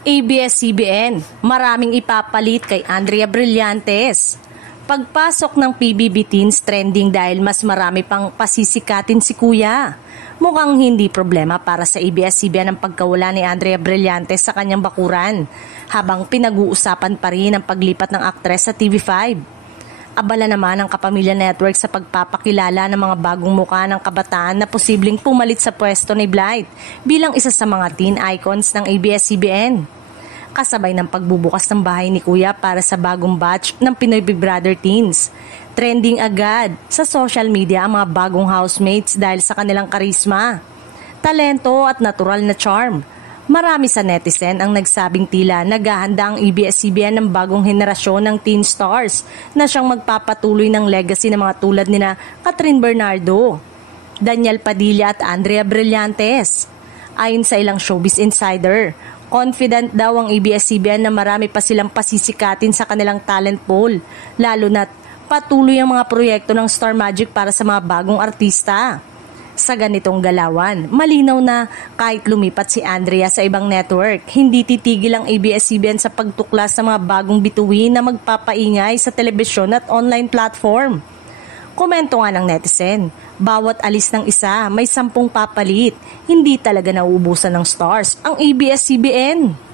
ABS-CBN, maraming ipapalit kay Andrea Brillantes. Pagpasok ng PBB Teens trending dahil mas marami pang pasisikatin si Kuya. Mukhang hindi problema para sa ABS-CBN ang pagkawala ni Andrea Brillantes sa kanyang bakuran, habang pinag-uusapan pa rin ang paglipat ng aktres sa TV5. Abala naman ang Kapamilya Network sa pagpapakilala ng mga bagong mukha ng kabataan na posibleng pumalit sa pwesto ni Blythe bilang isa sa mga teen icons ng ABS-CBN. Kasabay ng pagbubukas ng bahay ni Kuya para sa bagong batch ng Pinoy Big Brother teens. Trending agad sa social media ang mga bagong housemates dahil sa kanilang karisma, talento at natural na charm. Marami sa netizen ang nagsabing tila naghahanda ang ABS-CBN ng bagong henerasyon ng teen stars na siyang magpapatuloy ng legacy ng mga tulad nina Catherine Bernardo, Daniel Padilla at Andrea Brillantes. Ayon sa ilang showbiz insider, confident daw ang ABS-CBN na marami pa silang pasisikatin sa kanilang talent pool, lalo na't patuloy ang mga proyekto ng Star Magic para sa mga bagong artista. Sa ganitong galawan, malinaw na kahit lumipat si Andrea sa ibang network, hindi titigil ang ABS-CBN sa pagtuklas sa mga bagong bituin na magpapaingay sa telebisyon at online platform. Komento nga ng netizen, bawat alis ng isa may 10 papalit, hindi talaga nauubusan ng stars ang ABS-CBN.